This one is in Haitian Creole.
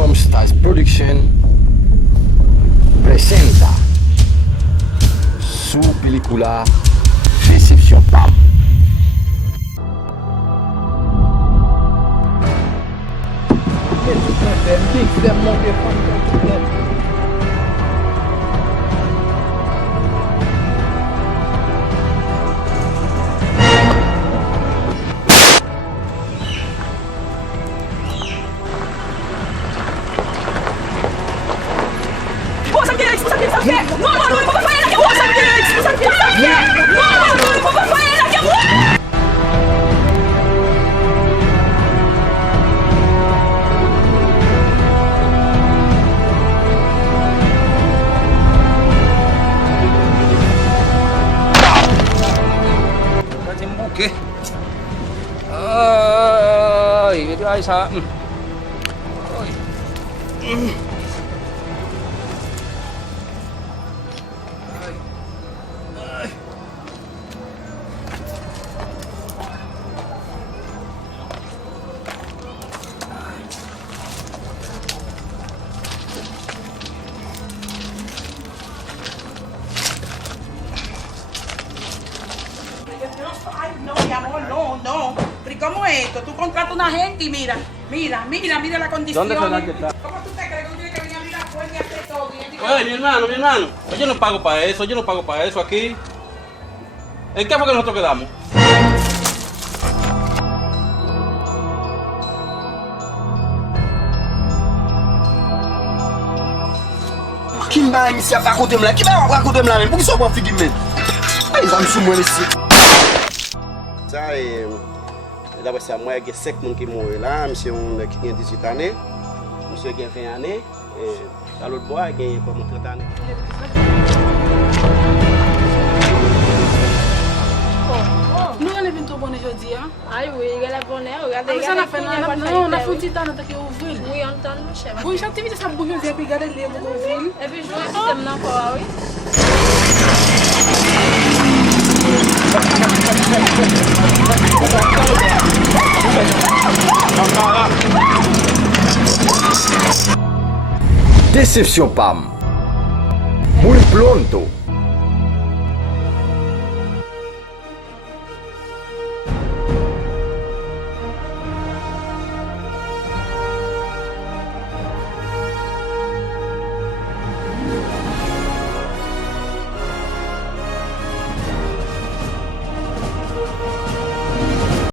Maximum Styles Production presenta su película Decepción Pam. ¿Qué? Ay, ¿qué te va a esa? Ay. Ay, no, mi amor, no. ¿Pero cómo es esto? Tú contratas a una gente y mira la condición. ¿Dónde será que está? ¿Cómo tú te crees que tú tienes que venir a abrir la puerta y hacer todo? Oye, mi hermano, yo no pago para eso, aquí. ¿En qué fue que nosotros quedamos? Qui m'a initié à raconter là? Qui m'a raconté là? Pour qui soit pas figure men? Ay, ça me sous moi ici. Ça et d'après ça moi il y a 5 personnes qui mourent là, monsieur qui a 18 années, monsieur qui a 20 années et à l'autre bois qui a comme 30 années. Nou yon evin tou bonne jodi, hein? Ay, oui, il a bonne, regardez. Ama sa na fe nan, non, na foun ti tan nan te ki ouvril. Oui, on t'en nous, chef. Bon, yon activite sa bou jodi api gade le moun ouvril. Et puis, je vois si t'aimes encore, oui. Decepción Pam. Muy pronto.